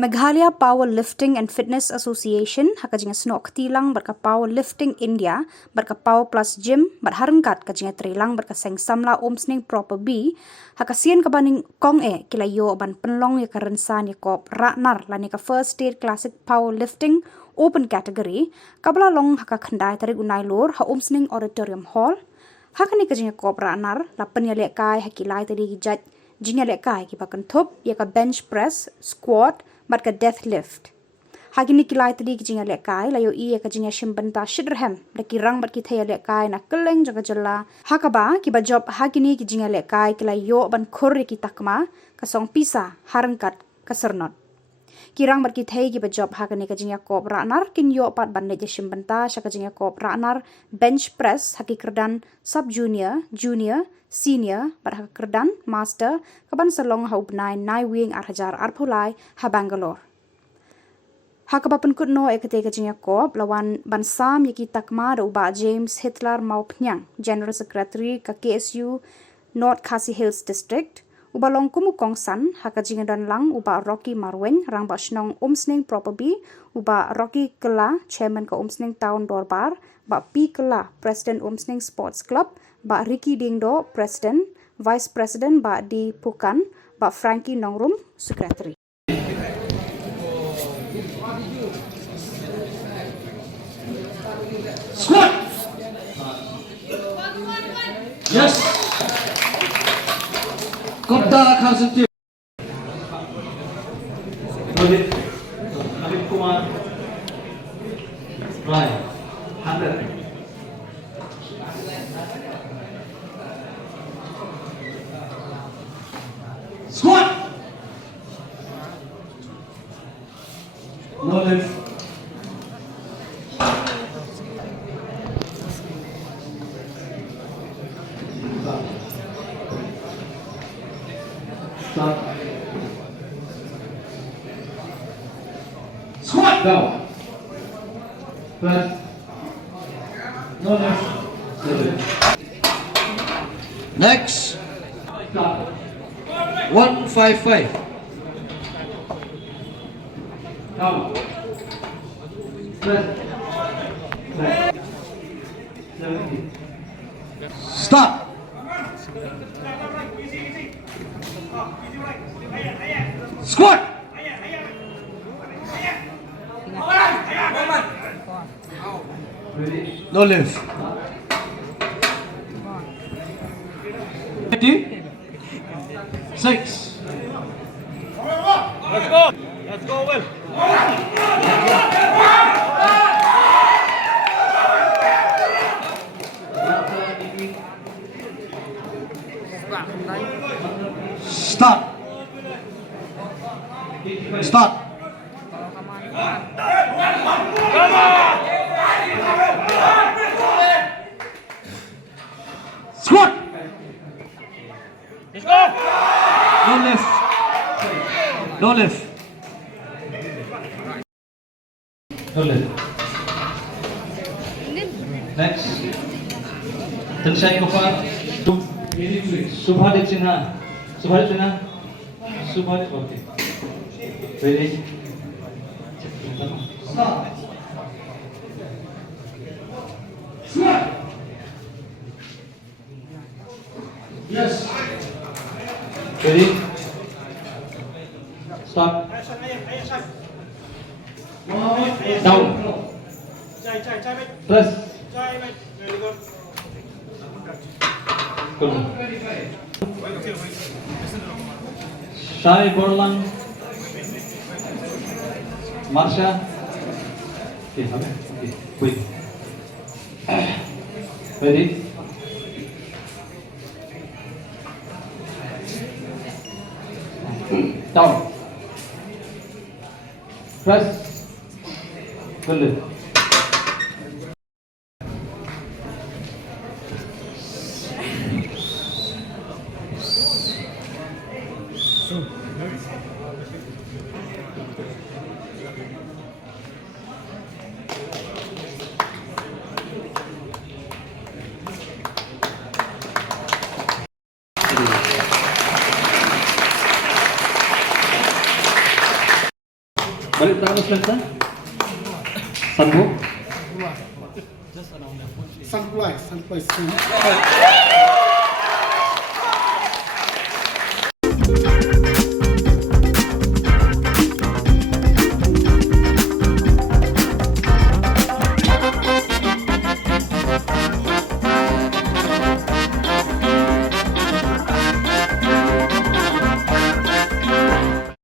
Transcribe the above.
Meghalaya Power Lifting and Fitness Association haka jingïasnoh lang berka Power Lifting India berka Power Plus Gym ryngkat ka jingïatrei lang berka Seng Samla Umsning Proper-B haka sien Kaba NYNGKONG kila yo ban PYNLONG ka rynsan iakop ratnar lani ka First State Classic Power Lifting Open Category kabla long haka khandai tarik Nailur ha Umsning Auditorium Hall haka ni ka jingïakop ratnar la pynïalehkai haki lai tadi jait jingïalehkai kiba kynthup iaka bench press squat berka deadlift. Hagi ni kilai tadi ki jingïalehkai layo iaka jingïashim bynta shidrhem daki rang berki tyalehkai na keleng jaga Jylla. Kaba kiba job hagi ni ki jingïalehkai kilayo ban khur ki takma ka Song Pisa ryngkat ka sernot. Kirang berki kiba job hagi ni ka jingïakop ratnar kin yo pat ban jingïashim bynta shaka jingïakop ratnar bench press haki kerdan sub junior, junior, senior bar kerdan master kaban salong ha ubnai nai wing arhajar arpulai ha Bangalore. Haka bapen kutno ekete ka jingïakop lawan ban sam yaki takma da uba James Hitler mau pnyang General Secretary ka KSU North Khasi Hills District uba long NYNGKONG san haka jingïadan lang uba Rocky Marwen rang ba Umsning Umsning Proper-B uba Rocky Kela Chairman ka Umsning Town Dorbar ba P Kela President Umsning Sports Club ba Ricky Dingdo President Vice President ba di Pukan ba Frankie Nongrum Secretary. Squat. Yes. Kota Kansenti. Rohit. Amit Kumar. Right. 100. Squat. No lift. Stop. Squat down. Press. No lift. Next. Stop. 155. Down. Press. Press. 70. Stop. Squat. No lift. 56. Let's go. Let's go, Will. Stop. Stop. Squat. Let's go. No lift. No lift. No lift. Next. Tensai kepala. Subhadip Sinha. Subhadip Sinha. Subhadip. Okay. Ready. Stop. Squat. Yes. Ready. Stop. Down. Press. Shai Borlang. Marsha. Okay, okay, wait. Ready? Down. Press. Good. Balik tangan mo sa Sanbo. Sunfly, sunfly.